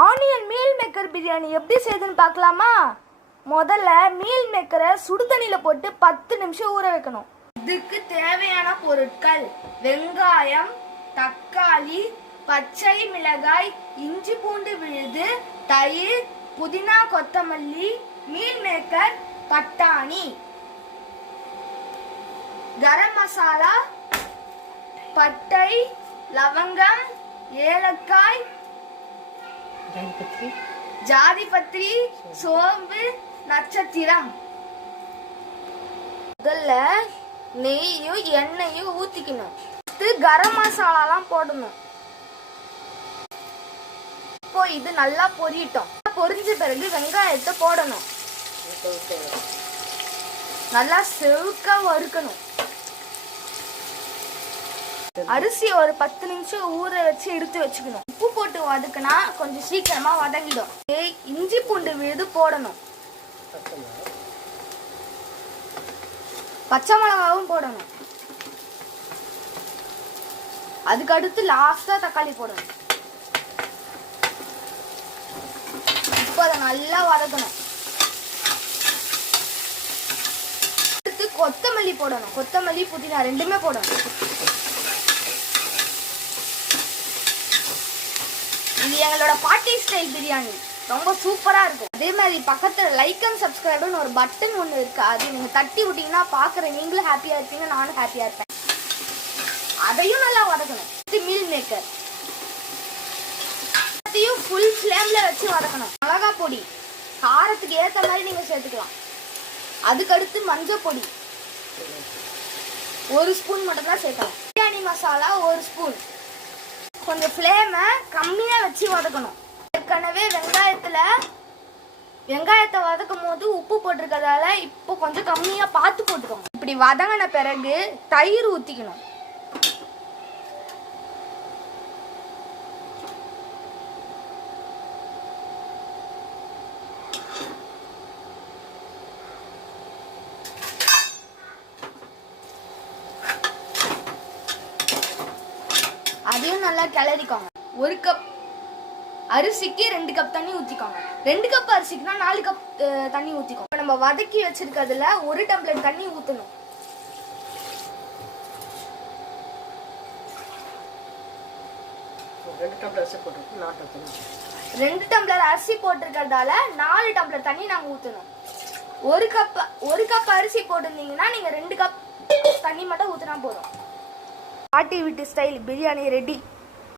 Onion meal maker biryani எப்படி செய்யுதுன்னு பார்க்கலாமா? முதல்ல மீல் மேக்கரை சுடு தண்ணியில் போட்டு 10 நிமிஷம் ஊற வைக்கணும். இதுக்கு தேவையான பொருட்கள்: வெங்காயம், தக்காளி, பச்சை மிளகாய், இஞ்சி பூண்டு விழுது, தயிர், புதினா, கொத்தமல்லி, மீல் மேக்கர், பட்டாணி, கரம் மசாலா, பட்டை, லவங்கம், ஏலக்காய், ஜாதிபத்திரி, சோம்பு, நட்சத்திரம். முதல்ல நெய்யும் எண்ணெயும் ஊத்திக்கணும். கரம் மசாலாலாம் போடணும். இப்போ இது நல்லா பொரியட்டும். பொரிஞ்ச பிறகு வெங்காயத்தை போடணும். நல்லா செவுக்க வறுக்கணும். அரிசி ஒரு 10 நிமிஷம் ஊற வச்சு எடுத்து வச்சுக்கணும். உப்பு போட்டு வதக்குனா கொஞ்சம் சீக்கிரமா வதங்கிடும். இஞ்சி பூண்டு விழுது போடணும். பச்சை மிளகாவும் போடணும். அதுக்கு அடுத்து லாஸ்டா தக்காளி போடணும். இப்போ அதை நல்லா வதக்கணும். அடுத்து கொத்தமல்லி போடணும். கொத்தமல்லி, புதினா ரெண்டுமே போடணும். இது எங்களோட பாட்டி ஸ்டைல் பிரியாணி. ரொம்ப சூப்பரா இருக்கும். அதே மாதிரி பக்கத்துல லைக் அண்ட் சப்ஸ்கிரைப்னு ஒரு பட்டன் ஒன்று இருக்கு. அது நீங்க தட்டி விட்டீங்கன்னா பாக்குற நீங்களும் ஹாப்பியா இருப்பீங்க, நானும் ஹாப்பியா இருப்பேன். அதையும் நல்லா வதக்கணும். மீல் மேக்கர் ஃபுல் ஃப்ளேம்ல வச்சு வதக்கணும். மிளகாய் பொடி காரத்துக்கு ஏற்ற மாதிரி நீங்க சேர்த்துக்கலாம். அதுக்கடுத்து மஞ்சள் பொடி 1 ஸ்பூன் மட்டும் தான் சேர்க்கலாம். பிரியாணி மசாலா 1 ஸ்பூன். கொஞ்சம் ஃப்ளேமை கம்மியா வச்சு வதக்கணும். ஏற்கனவே வெங்காயத்தை வதக்கும் போது உப்பு போட்டிருக்கிறதால இப்போ கொஞ்சம் கம்மியா பார்த்து போட்டுக்கோங்க. இப்படி வதங்கின பிறகு தயிர் ஊத்திக்கணும். அதையும் நல்லா கிளறிக்கோங்க. 1 கப் அரிசிக்கு 2 கப் தண்ணி ஊத்திக்கோங்க. 2 கப் அரிசிக்குனா 4 கப் தண்ணி ஊத்திக்கோங்க. நம்ம வதக்கி வச்சிருக்கிறதுல 1 டம்ளர் தண்ணி ஊத்தணும். ரெண்டு டம்ளர் அரிசி போட்டிருக்கிறதால 4 டம்ளர் தண்ணி நாங்க ஊத்தணும். 1 கப் அரிசி போட்டிருந்தீங்கன்னா நீங்க 2 கப் தண்ணி மட்டும் ஊத்தினா போதும். பாட்டி வீட்டு ஸ்டைல் பிரியாணி ரெடி.